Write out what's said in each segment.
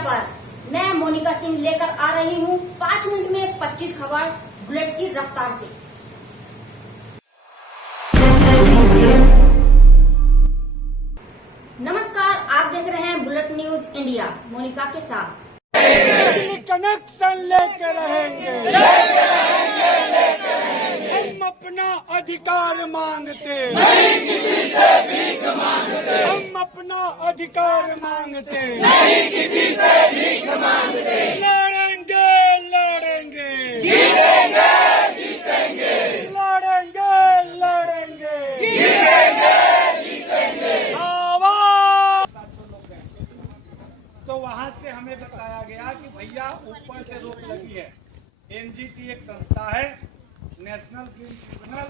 पर मैं मोनिका सिंह लेकर आ रही हूँ 5 मिनट में 25 खबर बुलेट की रफ्तार से। नमस्कार, आप देख रहे हैं बुलेट न्यूज इंडिया मोनिका के साथ। कनेक्शन लेके रहेंगे, हम अपना अधिकार मांगते, नहीं किसी से भीख मांगते, हम अपना अधिकार मांगते, नहीं किसी से भीख मांगते, लड़ेंगे लड़ेंगे, जीतेंगे जीतेंगे, लड़ेंगे लड़ेंगे, जीतेंगे जीतेंगे। आवाज। तो वहाँ से हमें बताया गया कि भैया ऊपर से रोक लगी है। एनजीटी एक संस्था है, नेशनल ग्रीन ट्रिब्यूनल,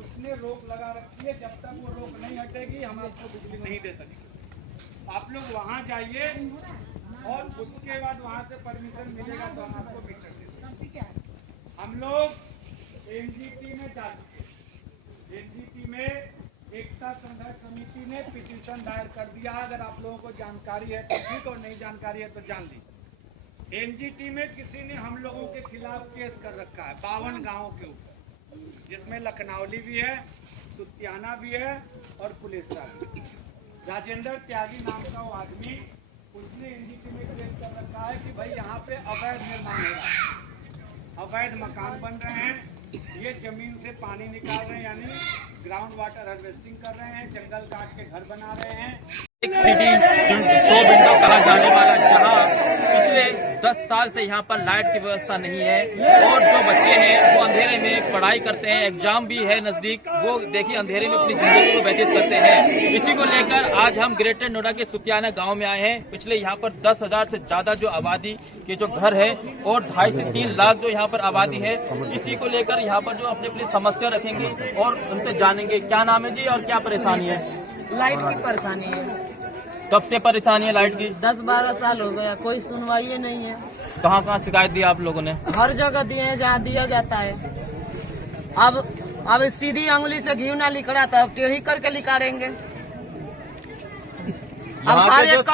उसने रोक लगा रखी है। जब तक वो रोक नहीं हटेगी हम आपको बिजली नहीं दे सकेंगे। आप लोग वहाँ जाइए और उसके बाद वहाँ से परमिशन मिलेगा तो हम आपको मीटर देंगे। हम लोग एनजीटी में जा चुके हैं। एनजीटी में एकता संघर्ष समिति ने पिटीशन दायर कर दिया। अगर आप लोगों को जानकारी है तो ठीक, और नहीं जानकारी है तो जान ली। एनजीटी में किसी ने हम लोगों के खिलाफ केस कर रखा है 52 गांवों के ऊपर, जिसमें लखनौली भी है, सुतियाना भी है और पुलिसरा भी। राजेंद्र त्यागी नाम का वो आदमी, उसने एनजीटी में केस कर रखा है कि भाई यहाँ पे अवैध निर्माण हो रहा है, अवैध मकान बन रहे हैं, ये जमीन से पानी निकाल रहे हैं, यानी ग्राउंड वाटर हार्वेस्टिंग कर रहे हैं, जंगल काट के घर बना रहे हैं। एक सिटी 100 विंडो कहा जाने वाला, जहां पिछले 10 साल से यहां पर लाइट की व्यवस्था नहीं है और जो बच्चे हैं वो अंधेरे में पढ़ाई करते हैं, एग्जाम भी है नजदीक, वो देखिए अंधेरे में अपनी जिंदगी को व्यतीत करते हैं। इसी को लेकर आज हम ग्रेटर नोएडा के सुतियाना गांव में आए हैं। पिछले यहां पर 10,000 से ज्यादा जो आबादी के जो घर है और 2.5 से 3 लाख जो यहां पर आबादी है, इसी को लेकर यहां पर जो अपनी अपनी समस्या रखेंगे और उनसे जानेंगे। क्या नाम है जी और क्या परेशानी है? लाइट की परेशानी है। कब से परेशानी है लाइट की? 10-12 साल हो गया, कोई सुनवाई नहीं है। कहाँ कहाँ शिकायत दी आप लोगों ने? हर जगह दिए हैं जहाँ दिया जाता है। अब सीधी अंगुली से घी ना लिखड़ा तो अब टेढ़ी करके लिखाड़ेंगे। अब हर एक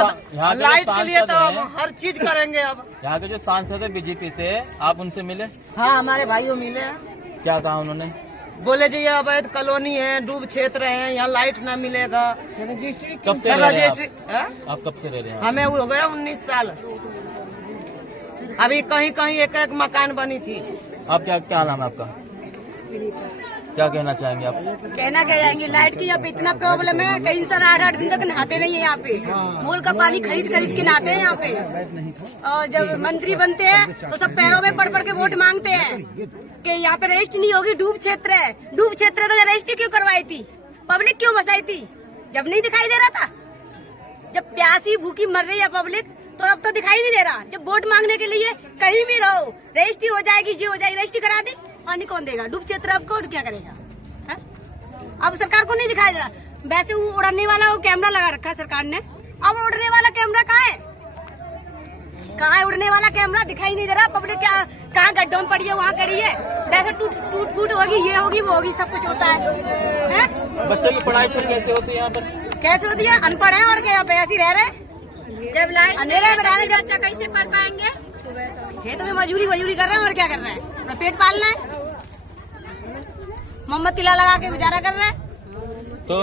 लाइट के लिए तो हम हर चीज करेंगे। अब यहाँ के जो सांसद है बीजेपी से, आप उनसे मिले? हाँ, हमारे भाइयों मिले हैं। क्या कहा उन्होंने? बोले जी ये अवैध कॉलोनी है, डूब क्षेत्र है, यहाँ लाइट ना मिलेगा। रजिस्ट्री कब से रह रहे हैं आप कब से रह रहे हैं? हमें हो गया 19 साल। अभी कहीं कहीं एक एक मकान बनी थी। आप क्या नाम है आपका? क्या कहना चाहेंगे आप? कहना क्या जाएंगे, लाइट की यहाँ पे इतना प्रॉब्लम है, कई इंसान 8-8 दिन तक नहाते नहीं है यहाँ पे। मोल का पानी खरीद के नहाते हैं यहाँ पे। और जब मंत्री बनते हैं तो सब पैरों में पड़ के वोट मांगते हैं कि यहाँ पे रजिस्ट्री नहीं होगी, डूब क्षेत्र है। डूब क्षेत्र है तो रजिस्ट्री क्यों करवाई थी, पब्लिक क्यों बसाई थी? जब नहीं दिखाई दे रहा था, जब प्यासी भूखी मर रही है पब्लिक, तो अब तो दिखाई नहीं दे रहा। जब वोट मांगने के लिए कहीं भी रहो, रजिस्ट्री हो जाएगी, जी हो जाएगी, रजिस्ट्री करा दी, पानी कौन देगा? डूब क्षेत्र अब कौन क्या करेगा? है? अब सरकार को नहीं दिखाई दे रहा। वैसे वो उड़ने वाला वो कैमरा लगा रखा है सरकार ने, अब उड़ने वाला कैमरा कहाँ है? कहाँ है उड़ने वाला कैमरा? दिखाई नहीं दे रहा। पब्लिक क्या कहाँ गड्ढों में पड़ी है, वहाँ करी है। वैसे टूट फूट होगी, ये होगी वो होगी, सब कुछ होता है? बच्चों की पढ़ाई फिर कैसे होती है यहाँ पर? कैसे होती है? अनपढ़ है और क्या, यहाँ पे ऐसे ही रह रहे। जब लाइट अंधेरे में रहने जब अच्छा कैसे पढ़ पाएंगे? खेत में मजूरी कर रहे हैं और क्या कर रहे हैं? अपना पेट पालना है, मोमबत्ती लगा के गुजारा कर रहे हैं। तो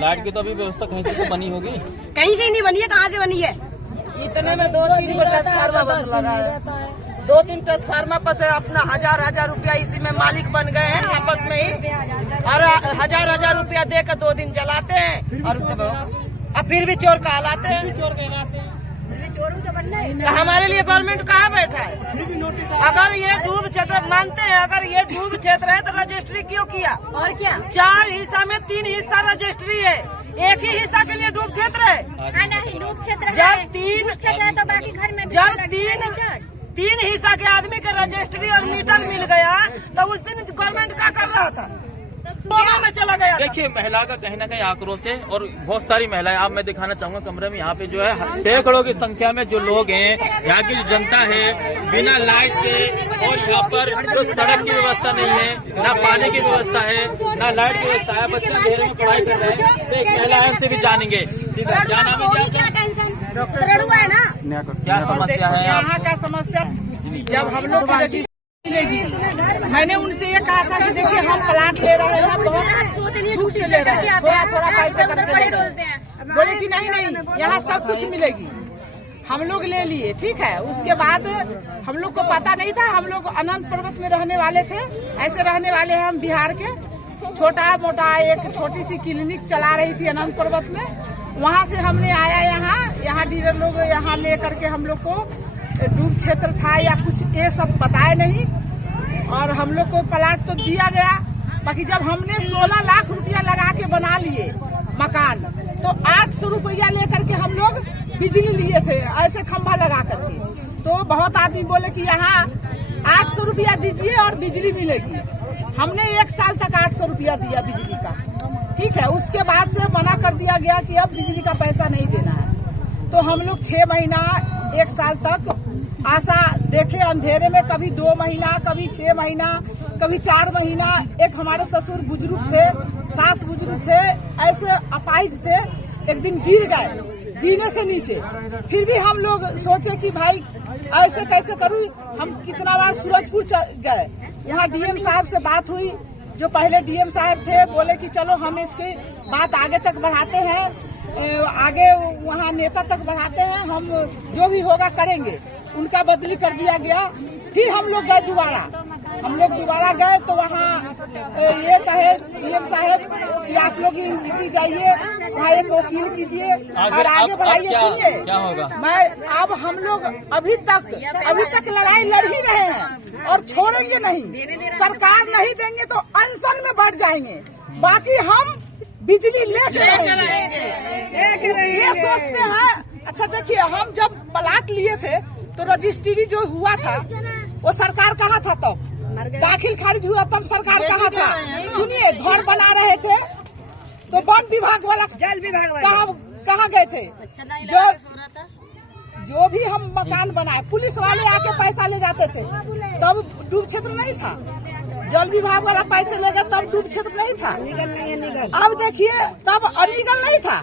लाइट की तो अभी व्यवस्था कहीं से तो बनी होगी? कहीं से ही नहीं बनी है। कहाँ से बनी है? इतने में 2-3 ट्रांसफार्मर बस लगा है। 2-3 ट्रांसफार्मर पर से अपना हजार रुपया इसी में मालिक बन गए हैं आपस में ही, और हजार रुपया देकर 2 दिन जलाते हैं और उसके बाद अब फिर भी चोर कहलाते हैं। तो हमारे लिए गवर्नमेंट कहाँ बैठा है? अगर ये डूब क्षेत्र मानते हैं, अगर ये डूब क्षेत्र है तो रजिस्ट्री क्यों किया? और क्या? 4 हिस्सा में 3 हिस्सा रजिस्ट्री है, एक ही हिस्सा के लिए डूब क्षेत्र है। डूब क्षेत्र जब 3 क्षेत्र है तो बाकी घर में जब 3 हिस्सा के आदमी का रजिस्ट्री और मीटर मिल गया तो उस दिन गवर्नमेंट क्या कर रहा था? दोनों में चला गया। देखिए, महिला का कहीं ना कहीं आक्रोश है और बहुत सारी महिलाएं, आप मैं दिखाना चाहूंगा कमरे में, यहाँ पे जो है सैकड़ों की संख्या में जो लोग हैं, यहाँ की जो जनता है, बिना लाइट के, और यहाँ पर जो सड़क की व्यवस्था नहीं है, ना पानी की व्यवस्था है, ना लाइट की व्यवस्था है, बच्चे अंधेरे में पढ़ाई कर रहे हैं। तो एक महिला है, उनसे भी जानेंगे। सीधा क्या नाम है? हुआ है ना। क्या समस्या है यहाँ आपको? का समस्या जब हम लोग की रजिस्ट्री मिलेगी, मैंने उनसे ये कहा था कि देखिए हम प्लाट ले रहे हैं, बहुत दुख से ले रहे हैं, थोड़ा पैसा करके ले रहे हैं। बोले कि नहीं यहाँ सब कुछ मिलेगी। हम लोग ले लिए, ठीक है। उसके बाद हम लोग को पता नहीं था, हम लोग अनंत पर्वत में रहने वाले थे, ऐसे रहने वाले हैं हम बिहार के। छोटा मोटा एक छोटी सी क्लिनिक चला रही थी अनंत पर्वत में। वहाँ से हमने आया यहाँ डीलर लोग यहाँ ले करके हम लोग को डूब क्षेत्र था या कुछ ये सब बताए नहीं, और हम लोग को प्लाट तो दिया गया। बाकी जब हमने 16 लाख रुपया लगा के बना लिए मकान, तो 800 रुपया लेकर के हम लोग बिजली लिए थे, ऐसे खंभा लगा करके। तो बहुत आदमी बोले कि यहाँ 800 रुपया दीजिए और बिजली मिलेगी। हमने 1 साल तक 800 रुपया दिया बिजली का, ठीक है। उसके बाद से मना कर दिया गया कि अब बिजली का पैसा नहीं देना है। तो हम लोग 6 महीना 1 साल तक आशा देखे अंधेरे में, कभी 2 महीना, कभी 6 महीना, कभी 4 महीना। एक हमारे ससुर बुजुर्ग थे, सास बुजुर्ग थे, ऐसे अपाहिज थे, एक दिन गिर गए जीने से नीचे। फिर भी हम लोग सोचे कि भाई ऐसे कैसे करूँ। हम कितना बार सूरजपुर गए, वहाँ डीएम साहब से बात हुई। जो पहले डीएम साहब थे बोले कि चलो हम इसकी बात आगे तक बढ़ाते हैं, आगे वहाँ नेता तक बढ़ाते हैं, हम जो भी होगा करेंगे। उनका बदली कर दिया गया। फिर हम लोग गए दोबारा गए तो वहाँ ये कहे डीएम साहब कि आप लोग नीचे जाइए, वहाँ एक वकील कीजिए और आगे बढ़ाइए। सुनिए क्या होगा? अब हम लोग अभी तक लड़ाई लड़ ही रहे हैं और छोड़ेंगे नहीं। सरकार नहीं देंगे तो अनशन में बढ़ जाएंगे। बाकी हम बिजली लेके रहेंगे, ये सोचते हैं। अच्छा देखिए, हम जब प्लाट लिए थे तो रजिस्ट्री जो हुआ था वो सरकार कहाँ था, तब दाखिल खारिज हुआ तब सरकार कहाँ था। सुनिए, घर बना रहे थे तो वन विभाग वाला, जल विभाग कहाँ गए थे। जो भी हम मकान बनाए, पुलिस वाले आके पैसा ले जाते थे, तब डूब क्षेत्र नहीं था। जल विभाग वाला पैसे लेगा तब डूब क्षेत्र नहीं था। अब देखिए, तब अलीगढ़ नहीं था।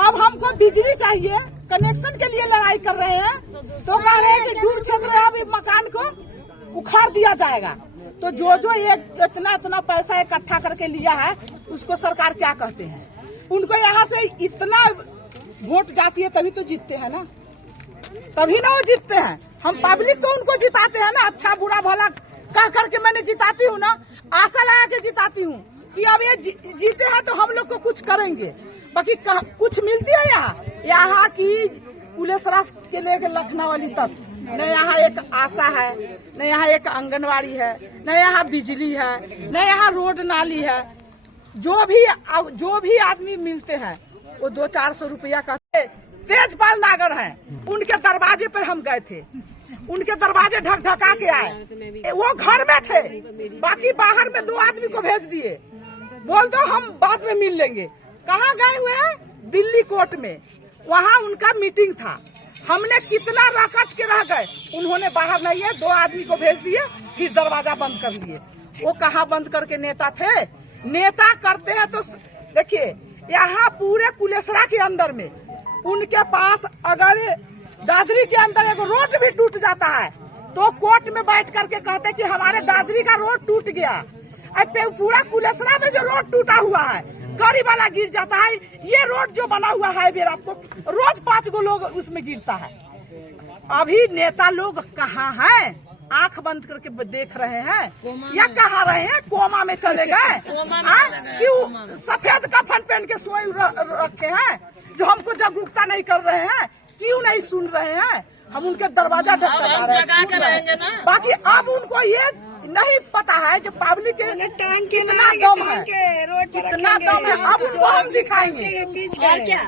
अब हमको बिजली चाहिए, कनेक्शन के लिए लड़ाई कर रहे हैं, तो कह रहे हैं कि डूब क्षेत्र अब मकान को उखाड़ दिया जाएगा। तो जो ये इतना पैसा इकट्ठा करके लिया है, उसको सरकार क्या कहते हैं। उनको यहाँ से इतना वोट जाती है तभी तो जीतते हैं ना, तभी ना वो जीतते हैं। हम पब्लिक तो उनको जिताते हैं ना, अच्छा बुरा भला कह करके मैंने जिताती हूँ ना, आशा लगा के जिताती हूँ कि अब ये जीते हैं तो हम लोग को कुछ करेंगे। बाकी कुछ मिलती है यहाँ की पुलेसरा के लेकर लखनऊ वाली तक न यहाँ एक आशा है, न यहाँ एक आंगनवाड़ी है, न यहाँ बिजली है, न यहाँ रोड नाली है। जो भी आदमी मिलते हैं वो 200-400 रुपया का। तेजपाल नागर हैं, उनके दरवाजे पर हम गए थे, उनके दरवाजे ढका के आए। वो घर में थे, बाकी बाहर में 2 आदमी को भेज दिए, बोल दो हम बाद में मिल लेंगे। कहाँ गए हुए हैं? दिल्ली कोर्ट में, वहाँ उनका मीटिंग था। हमने कितना रकट के रह गए, उन्होंने बाहर नहीं है, 2 आदमी को भेज दिए, फिर दरवाजा बंद कर दिए। वो कहाँ बंद करके नेता थे। नेता करते हैं तो देखिए, यहाँ पूरे कुलेसरा के अंदर में उनके पास अगर दादरी के अंदर एक रोड भी टूट जाता है तो कोर्ट में बैठ करके कहते कि हमारे दादरी का रोड टूट गया। अब पूरा कुलेसरा में जो रोड टूटा हुआ है, गाड़ी वाला गिर जाता है। ये रोड जो बना हुआ है बेर, आपको रोज 5 गो लोग उसमें गिरता है। अभी नेता लोग कहाँ हैं? आंख बंद करके देख रहे हैं या कहाँ रहे हैं? कोमा में चले गए। क्यों सफेद कफन पहन के सोए रखे हैं? जो हमको जागरूकता नहीं कर रहे हैं, क्यों नहीं सुन रहे हैं? हम उनके दरवाजा ढका रहे हैं। बाकी अब उनको ये नहीं पता है कि पब्लिक कितना दम है, कितना दम है। अब उनको हम दिखाएंगे। और क्या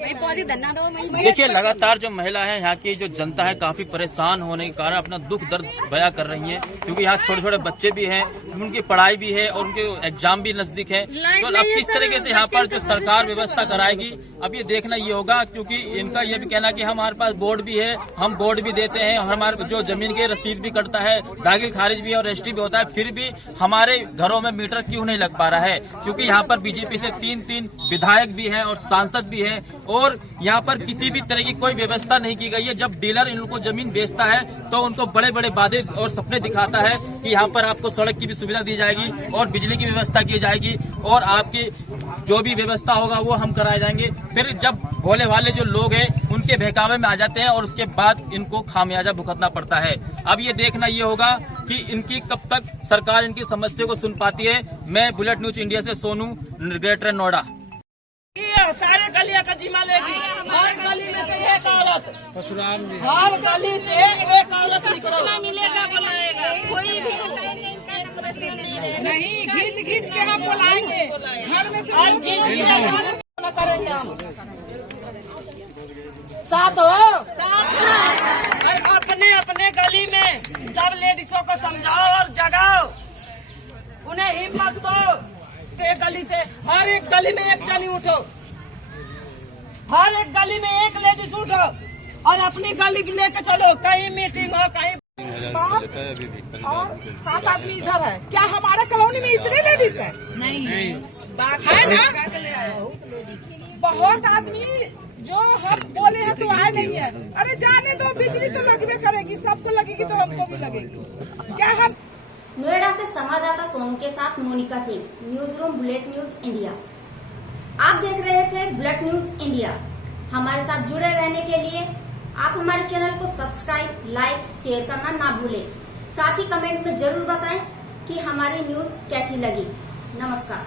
देखिए, लगातार जो महिला है, यहाँ की जो जनता है, काफी परेशान होने के कारण अपना दुख दर्द बयां कर रही हैं, क्योंकि यहाँ छोटे छोटे बच्चे भी हैं, उनकी पढ़ाई भी है और उनके एग्जाम भी नजदीक है। तो अब किस तरीके से यहाँ पर जो सरकार व्यवस्था कराएगी, अब ये देखना ये होगा। क्योंकि इनका ये भी कहना कि हमारे पास बोर्ड भी है, हम बोर्ड भी देते हैं, हमारे जो जमीन के रसीद भी कटता है, दाखिल खारिज भी है और रजिस्ट्री भी होता है, फिर भी हमारे घरों में मीटर क्यों नहीं लग पा रहा है? क्योंकि यहाँ पर बीजेपी से तीन विधायक भी हैं और सांसद भी हैं और यहाँ पर किसी भी तरह की कोई व्यवस्था नहीं की गई है। जब डीलर इनको जमीन बेचता है तो उनको बड़े बड़े वादे और सपने दिखाता है कि यहाँ पर आपको सड़क की भी सुविधा दी जाएगी और बिजली की व्यवस्था की जाएगी और आपकी जो भी व्यवस्था होगा वो हम कराए जाएंगे। फिर जब भोले भाले जो लोग हैं उनके बहकावे में आ जाते हैं और उसके बाद इनको खामियाजा भुगतना पड़ता है। अब ये देखना ये होगा कि इनकी कब तक सरकार इनकी समस्या को सुन पाती है। मैं बुलेट न्यूज इंडिया से सोनू, ग्रेटर नोएडा। सारे गलियां का जिम्मा लेगी, हर गली में से एक औरत, हर गली से एक औरत मिलेगा बुलाएगा, कोई भी नहीं, घिच के हम बुलाएंगे, घर में से हर चीज करेंगे हम। साथ हो, अपने अपने गली में सब लेडीजों को समझाओ और जगाओ, उन्हें हिम्मत दो कि गली से हर एक गली में एक जनी उठो, हर एक गली में एक लेडीज उठो और अपनी गली लेके चलो, कहीं मीटिंग हो, कहीं 5 और 7 आदमी इधर है। क्या हमारे कॉलोनी में इतने लेडीज है? नहीं है ना, बहुत आदमी जो हम बोले हैं तो आए नहीं है। अरे जाने दो, बिजली तो लगने करेगी, सबको लगेगी तो हमको भी लगेगी। क्या हम नोएडा से संवाददाता सोनू के साथ Monika Singh, newsroom bullet news India. आप देख रहे थे बुलेट न्यूज इंडिया। हमारे साथ जुड़े रहने के लिए आप हमारे चैनल को सब्सक्राइब, लाइक, शेयर करना ना भूलें। साथ ही कमेंट में जरूर बताएं कि हमारी न्यूज कैसी लगी। नमस्कार।